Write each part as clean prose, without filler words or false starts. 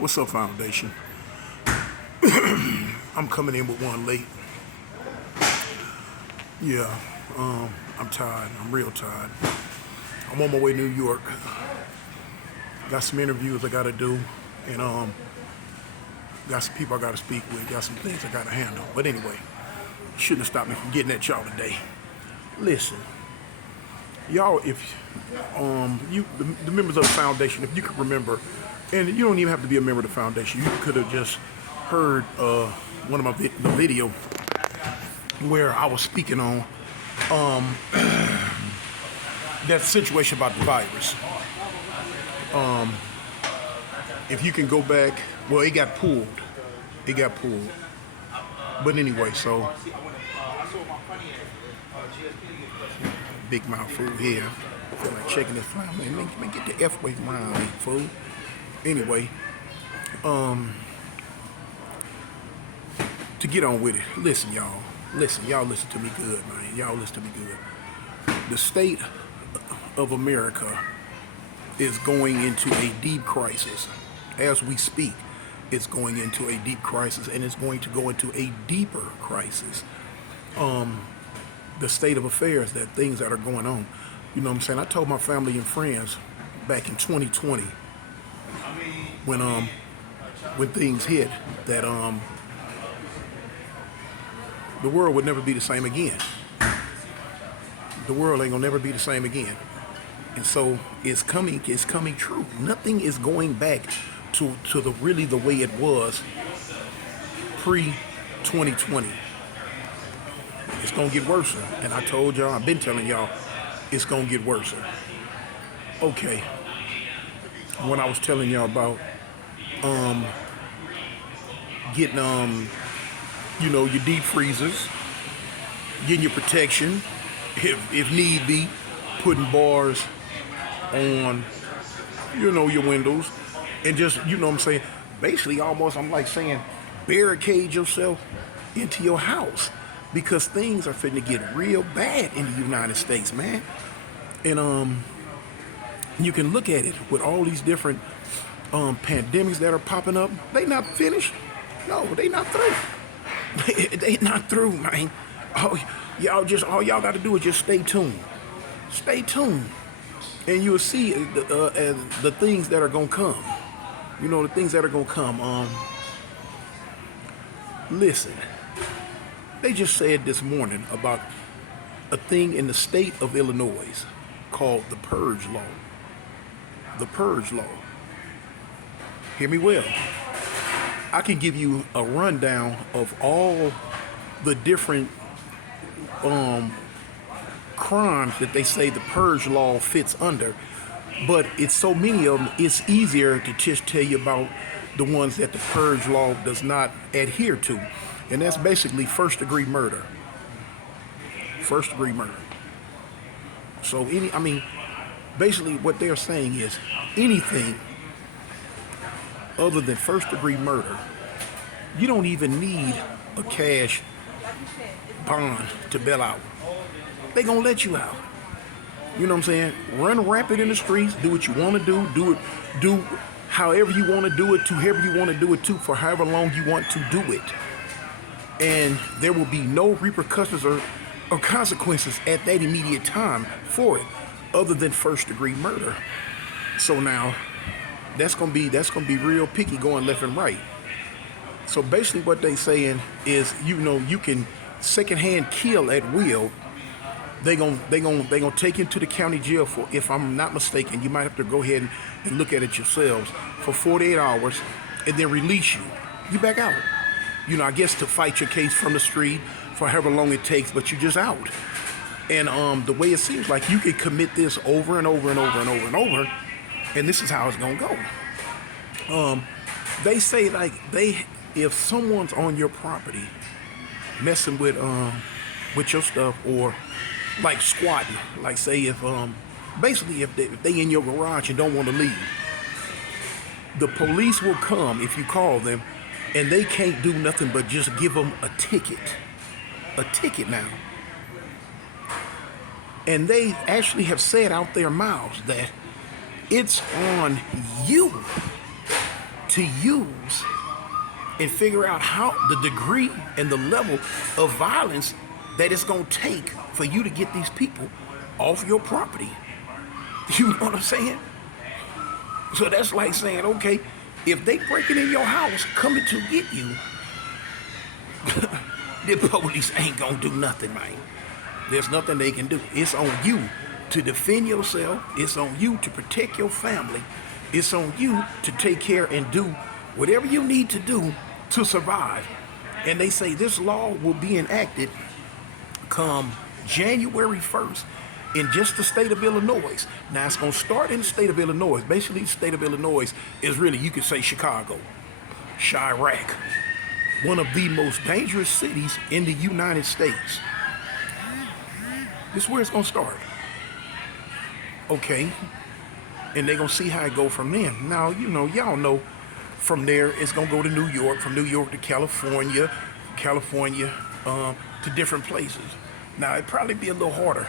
What's up, Foundation? I'm coming in with one late. Yeah, I'm tired. I'm real tired. I'm on my way to New York. Got some interviews I gotta do, and got some people I gotta speak with. Got some things I gotta handle. But anyway, shouldn't have stopped me from getting at y'all today. Listen, y'all, if the members of the foundation, if you could remember, and you don't even have to be a member of the foundation, you could have just heard one of my the video where I was speaking on that situation about the virus. If you can go back, well, it got pulled. It got pulled. But anyway, so big mouth food here. I feel like checking this fly. Man, get the F away from my food. Anyway, to get on with it, listen, y'all. Listen to me good, man. Y'all listen to me good. The state of America is going into a deep crisis. As we speak, it's going into a deep crisis, and it's going to go into a deeper crisis. The state of affairs, that things that are going on. You know what I'm saying? I told my family and friends back in 2020 when things hit that the world would never be the same again. The world ain't gonna never be the same again. And so it's coming true. Nothing is going back to the way it was pre-2020. It's gonna get worse. And I told y'all, I've been telling y'all, it's gonna get worse. Okay. When I was telling y'all about getting your deep freezers, getting your protection, if need be, putting bars on, your windows, and just, what I'm saying, basically almost, I'm like saying, barricade yourself into your house, because things are finna get real bad in the United States, man. And you can look at it with all these different pandemics that are popping up. They not finished. No, they not through. They not through, man. All y'all got to do is just stay tuned. Stay tuned, and you'll see the things that are gonna come. The things that are gonna come. Listen, they just said this morning about a thing in the state of Illinois called the purge law. The purge law. Hear me well. I can give you a rundown of all the different crimes that they say the purge law fits under, but it's so many of them, it's easier to just tell you about the ones that the purge law does not adhere to, and that's basically first-degree murder. First-degree murder. So basically what they're saying is anything other than first-degree murder, you don't even need a cash bond to bail out. They gonna let you out. You know what I'm saying? Run rampant in the streets, do what you want to do however you want to do it, to whoever you want to do it to, for however long you want to do it. And there will be no repercussions or consequences at that immediate time for it, other than first-degree murder. So now, that's gonna be real picky going left and right. So basically what they saying is, you can secondhand kill at will. They gonna take you to the county jail for, if I'm not mistaken, you might have to go ahead and look at it yourselves, for 48 hours, and then release you. You back out. I guess to fight your case from the street for however long it takes, but you're just out. And the way it seems like you can commit this over and over and over and over and over, and this is how it's gonna go. They say if someone's on your property messing with your stuff, or like squatting, like say if basically if they in your garage and don't want to leave, the police will come if you call them, and they can't do nothing but just give them a ticket now. And they actually have said out their mouths that it's on you to use and figure out how the degree and the level of violence that it's going to take for you to get these people off your property. You know what I'm saying? So that's like saying, okay, if they breaking in your house, coming to get you, the police ain't gonna do nothing, man. There's nothing they can do. It's on you to defend yourself. It's on you to protect your family. It's on you to take care and do whatever you need to do to survive. And they say this law will be enacted come January 1st in just the state of Illinois. Now it's going to start in the state of Illinois. Basically, the state of Illinois is really, you could say, Chicago, Chirac, one of the most dangerous cities in the United States. This is where it's going to start. Okay. And they're going to see how it go from there. Now, y'all know from there, it's going to go to New York, from New York to California, to different places. Now, it'd probably be a little harder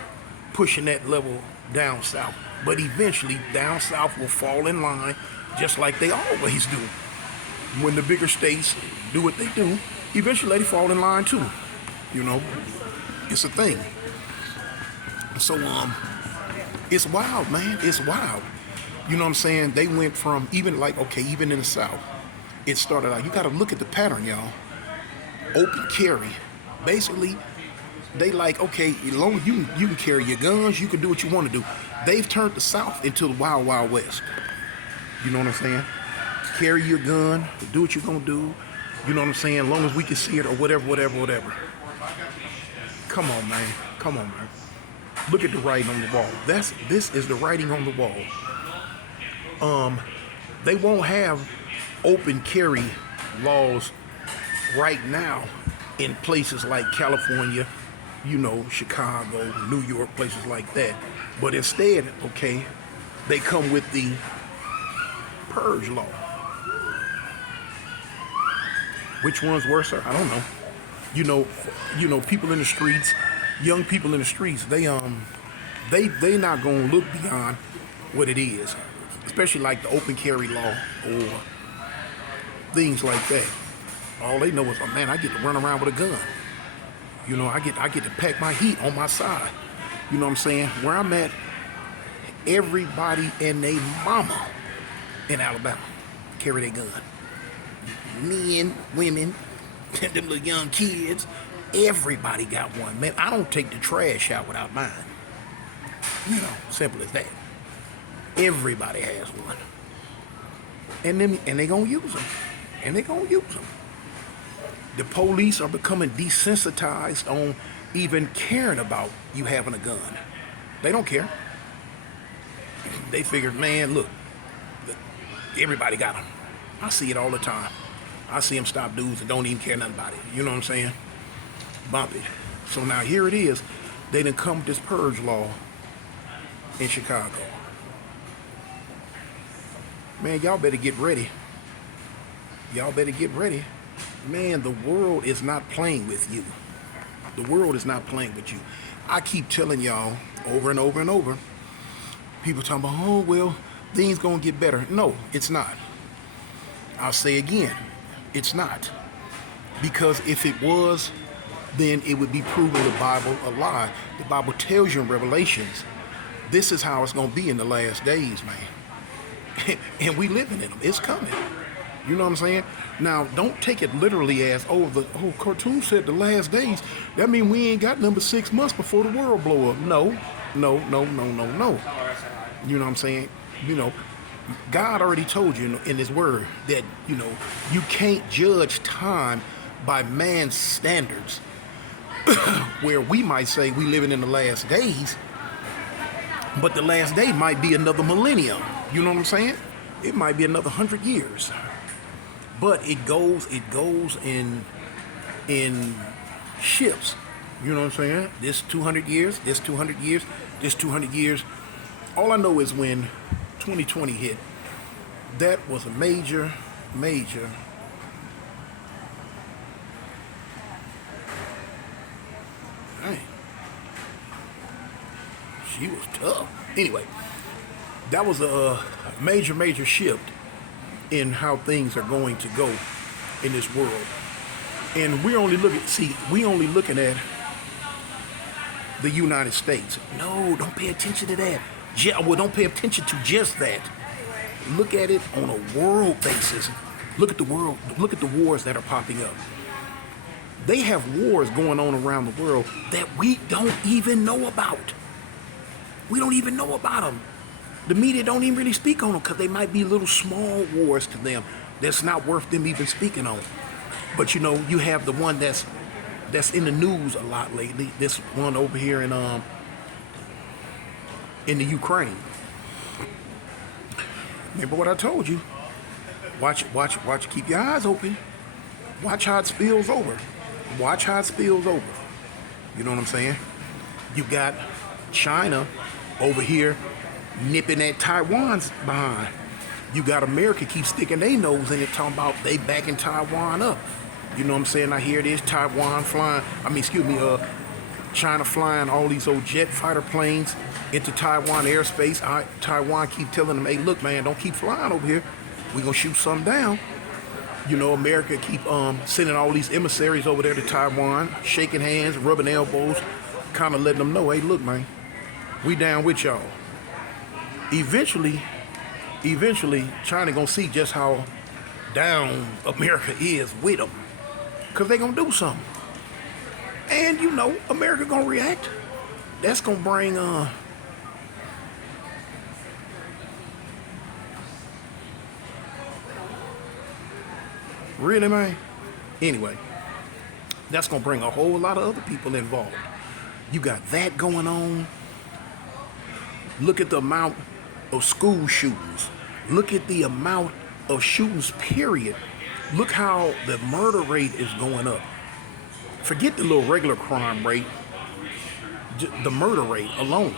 pushing that level down south. But eventually, down south will fall in line just like they always do. When the bigger states do what they do, eventually they fall in line too. It's a thing. So, it's wild, man. It's wild. You know what I'm saying? They went from even in the South, it started out, you got to look at the pattern, y'all. Open carry. Basically, they like, okay, as long as you can carry your guns, you can do what you want to do. They've turned the South into the Wild Wild West. You know what I'm saying? Carry your gun, do what you're going to do. You know what I'm saying? As long as we can see it or whatever. Come on, man. Look at the writing on the wall. This is the writing on the wall. They won't have open carry laws right now in places like California, Chicago, New York, places like that. But instead, okay, they come with the purge law. Which one's worse? I don't know. People in the streets, young people in the streets, they not gonna look beyond what it is, especially like the open carry law or things like that. All they know is, oh man, I get to run around with a gun. I get to pack my heat on my side. You know what I'm saying? Where I'm at, everybody and their mama in Alabama carry their gun. Men, women, them little young kids, everybody got one. Man, I don't take the trash out without mine. Simple as that. Everybody has one. And they gonna use them. The police are becoming desensitized on even caring about you having a gun. They don't care. They figured, man, look, everybody got them. I see it all the time. I see them stop dudes and don't even care nothing about it. You know what I'm saying? Bump it. So now here it is. They done come with this purge law in Chicago. Man, y'all better get ready. Man, the world is not playing with you. I keep telling y'all over and over and over. People talking about, oh, well, things gonna get better. No, it's not. I'll say again, it's not. Because if it was, then it would be proving the Bible a lie. The Bible tells you in Revelations, this is how it's gonna be in the last days, man. And we living in them. It's coming. You know what I'm saying? Now, don't take it literally as, the whole cartoon said the last days. That means we ain't got number 6 months before the world blow up. No. You know what I'm saying? God already told you in his word that, you can't judge time by man's standards. Where we might say we living in the last days, but the last day might be another millennium. You know what I'm saying? It might be another 100 years. But it goes in shifts. You know what I'm saying? This 200 years, this 200 years, this 200 years. All I know is when 2020 hit, that was a major. Dang. She was tough. Anyway, that was a major shift in how things are going to go in this world. And we only looking at the United States. No, don't pay attention to that. Well, don't pay attention to just that. Look at it on a world basis. Look at the world. Look at the wars that are popping up. They have wars going on around the world that we don't even know about. We don't even know about them. The media don't even really speak on them because they might be little small wars to them that's not worth them even speaking on. But you have the one that's in the news a lot lately. This one over here in the Ukraine. Remember what I told you? Watch. Keep your eyes open. Watch how it spills over. Watch how it spills over. You know what I'm saying? You got China over here nipping at Taiwan's behind. You got America keep sticking their nose in it, talking about they backing Taiwan up. You know what I'm saying? Now here it is, China flying all these old jet fighter planes into Taiwan airspace. Taiwan keep telling them, hey, look, man, don't keep flying over here. We're going to shoot something down. America keep sending all these emissaries over there to Taiwan, shaking hands, rubbing elbows, kind of letting them know, hey, look, man, we down with y'all. Eventually, China going to see just how down America is with them. Because they going to do something. And, America going to react. That's going to bring, really, man? Anyway, that's going to bring a whole lot of other people involved. You got that going on. Look at the amount of school shootings. Look at the amount of shootings, period. Look how the murder rate is going up. Forget the little regular crime rate. The murder rate alone.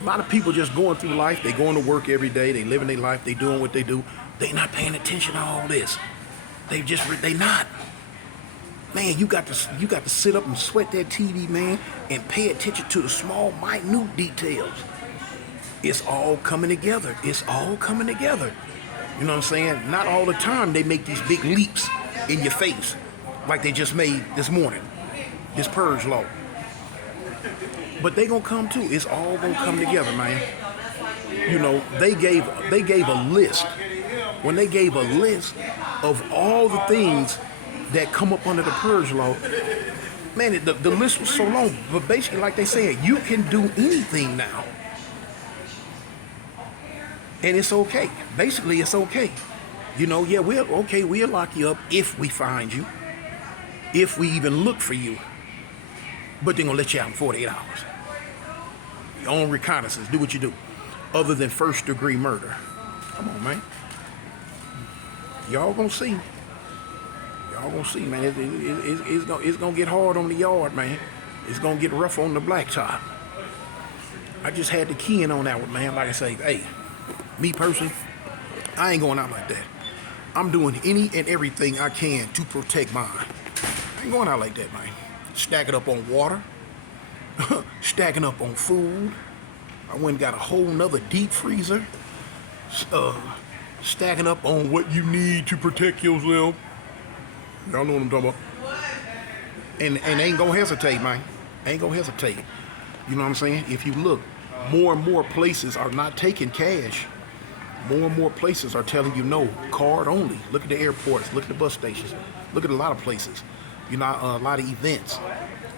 A lot of people just going through life. They going to work every day. They living their life. They doing what they do. They not paying attention to all this. They not. Man, you got to sit up and sweat that TV, man, and pay attention to the small, minute details. It's all coming together. It's all coming together. You know what I'm saying? Not all the time they make these big leaps in your face like they just made this morning, this purge law. But they gonna come too. It's all gonna come together, man. They gave a list. When they gave a list of all the things that come up under the purge law, man, the list was so long. But basically, like they said, you can do anything now. And it's okay. Basically, it's okay. We'll lock you up if we find you. If we even look for you. But they're going to let you out in 48 hours. Your own reconnaissance. Do what you do. Other than first-degree murder. Come on, man. Y'all going to see. Y'all going to see, man. It's going to get hard on the yard, man. It's going to get rough on the blacktop. I just had to key in on that one, man. Like I say, hey, me personally, I ain't going out like that. I'm doing any and everything I can to protect mine. I ain't going out like that, man. Stacking up on water. Stacking up on food. I went and got a whole nother deep freezer. Stacking up on what you need to protect yourself. Y'all know what I'm talking about. And ain't gonna hesitate, man. Ain't gonna hesitate. You know what I'm saying? If you look, more and more places are not taking cash. More and more places are telling you no, card only. Look at the airports, look at the bus stations, look at a lot of places. A lot of events.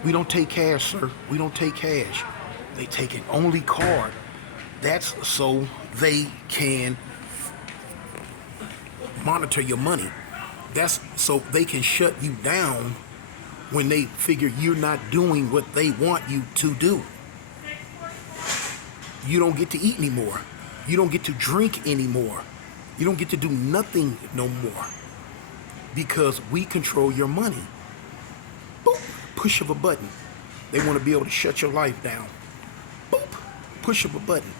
We don't take cash, sir. We don't take cash. They take it only card. That's so they can monitor your money. That's so they can shut you down when they figure you're not doing what they want you to do. You don't get to eat anymore. You don't get to drink anymore. You don't get to do nothing no more because we control your money. Boop, push of a button. They want to be able to shut your life down. Boop, push of a button.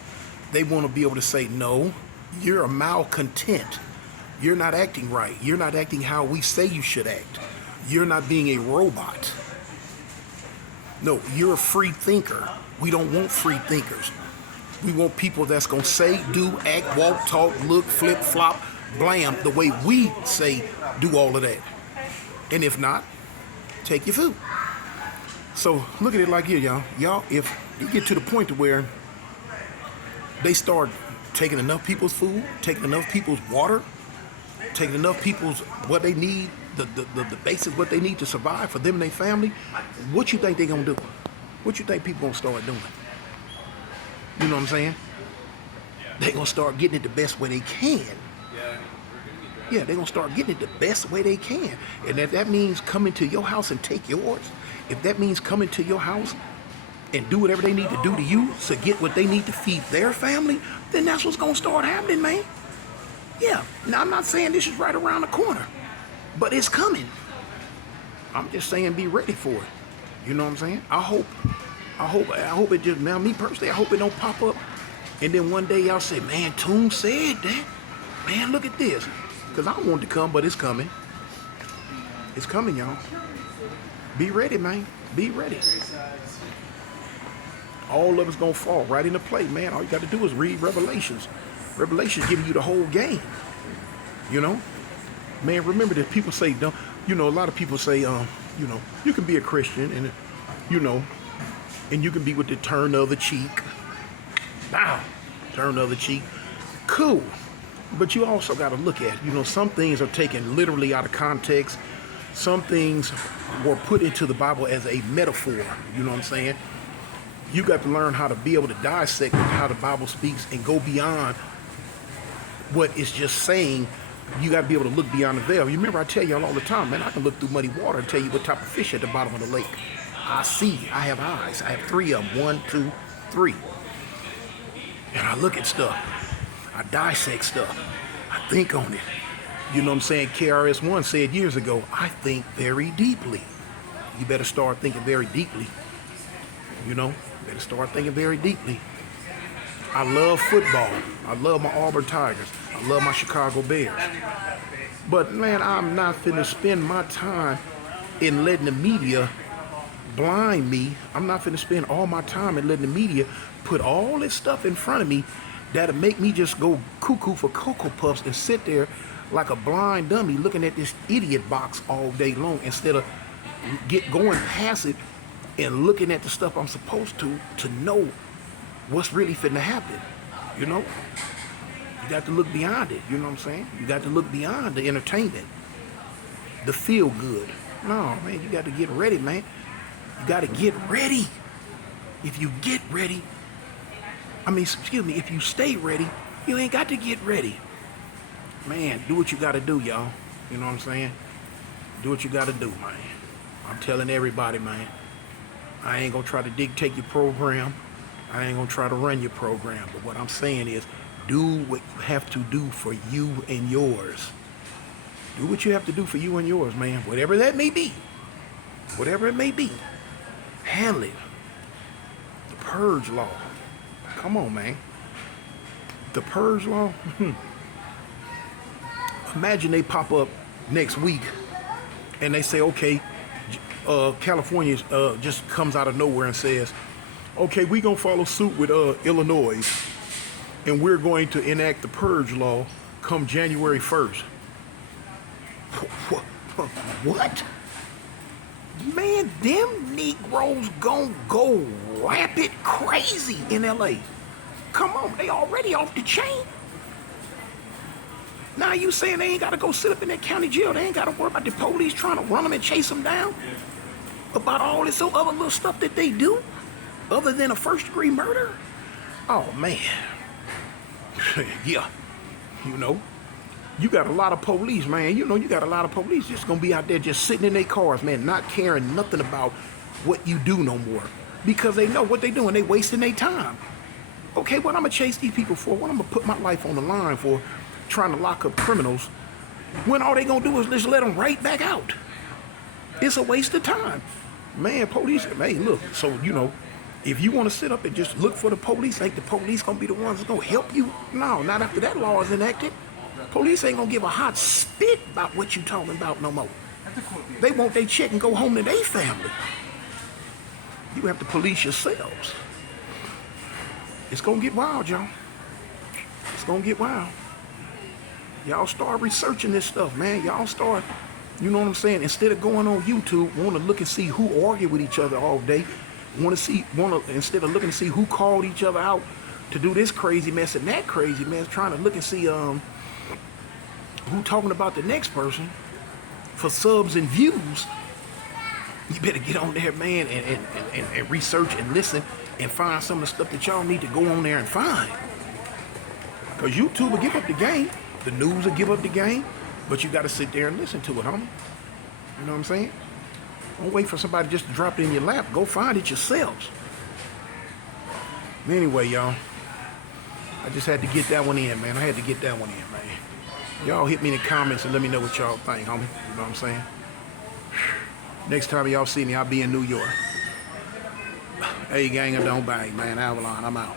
They want to be able to say, no, you're a malcontent. You're not acting right. You're not acting how we say you should act. You're not being a robot. No, you're a free thinker. We don't want free thinkers. We want people that's going to say, do, act, walk, talk, look, flip, flop, blam, the way we say, do all of that. And if not, take your food. So look at it like here, y'all. Y'all, if you get to the point to where they start taking enough people's food, taking enough people's water, taking enough people's what they need, the basics what they need to survive for them and their family, what you think they're gonna do? What you think people gonna start doing? You know what I'm saying? They're gonna start getting it the best way they can. Yeah, they're gonna start getting it the best way they can. And if that means coming to your house and take yours, if that means coming to your house and do whatever they need to do to you to get what they need to feed their family, then that's what's gonna start happening, man. Yeah, now I'm not saying this is right around the corner, but it's coming. I'm just saying be ready for it. You know what I'm saying? I hope it just, now me personally, I hope it don't pop up and then one day y'all say, man, Toon said that. Man, look at this. Because I don't want it to come, but it's coming. It's coming, y'all. Be ready, man. Be ready. All of it's going to fall right into play, man. All you got to do is read Revelations. Revelations giving you the whole game. You know? Man, remember that people say, don't, you know, a lot of people say, you know, you can be a Christian and, you know, and you can be with the turn of the cheek. Wow. Turn the other cheek. Cool. But you also got to look at, you know, some things are taken literally out of context. Some things were put into the Bible as a metaphor. You know what I'm saying? You got to learn how to be able to dissect how the Bible speaks and go beyond what it's just saying. You got to be able to look beyond the veil. You remember I tell y'all all the time, man, I can look through muddy water and tell you what type of fish at the bottom of the lake. I see. I have eyes. I have 3 of them. 1, 2, 3. And I look at stuff. I dissect stuff. I think on it. You know what I'm saying? KRS-One said years ago, I think very deeply. You better start thinking very deeply. You know? Better start thinking very deeply. I love football. I love my Auburn Tigers. I love my Chicago Bears. But man, I'm not finna spend my time in letting the media blind me. I'm not finna spend all my time in letting the media put all this stuff in front of me that'll make me just go cuckoo for Cocoa Puffs and sit there like a blind dummy looking at this idiot box all day long instead of going past it and looking at the stuff I'm supposed to know what's really finna happen. You know? You got to look beyond it. You know what I'm saying? You got to look beyond the entertainment, the feel good. No, man, you got to get ready, man. You got to get ready. If you get ready, if you stay ready, you ain't got to get ready. Man, do what you got to do, y'all. You know what I'm saying? Do what you got to do, man. I'm telling everybody, man. I ain't going to try to dictate your program. I ain't going to try to run your program. But what I'm saying is, do what you have to do for you and yours. Do what you have to do for you and yours, man. Whatever that may be. Whatever it may be. Handle it. The purge law. Come on, man. The purge law. Imagine they pop up next week and they say, okay, California just comes out of nowhere and says, okay, we're going to follow suit with Illinois and we're going to enact the purge law come January 1st. What? Man, them Negroes gonna go rapid crazy in LA. Come on, they already off the chain. Now you saying they ain't gotta go sit up in that county jail. They ain't gotta worry about the police trying to run them and chase them down. About all this other little stuff that they do, other than a first-degree murder. Oh man. Yeah. You know. You got a lot of police, man. You know, you got a lot of police just gonna be out there just sitting in their cars, man, not caring nothing about what you do no more. Because they know what they doing. They wasting their time. Okay, what I'm gonna chase these people for? What I'm gonna put my life on the line for trying to lock up criminals when all they gonna do is just let them right back out? It's a waste of time. Man, police, hey, look, so, you know, if you want to sit up and just look for the police, ain't the police gonna be the ones that's gonna help you? No, not after that law is enacted. Police ain't gonna give a hot spit about what you talking about no more. They want their check and go home to their family. You have to police yourselves. It's gonna get wild, y'all. It's gonna get wild. Y'all start researching this stuff, man. Y'all start, you know what I'm saying? Instead of going on YouTube, want to look and see who argue with each other all day. Instead of looking to see who called each other out to do this crazy mess and that crazy mess, trying to look and see who talking about the next person for subs and views. You better get on there, man, and research and listen and find some of the stuff that y'all need to go on there and find. Because YouTube will give up the game. The news will give up the game. But you got to sit there and listen to it, homie. You know what I'm saying? Don't wait for somebody just to drop it in your lap. Go find it yourselves. Anyway, y'all, I just had to get that one in, man. I had to get that one in, man. Y'all hit me in the comments and let me know what y'all think, homie. You know what I'm saying? Next time y'all see me, I'll be in New York. Hey, gang, I don't bang, man. Avalon, I'm out.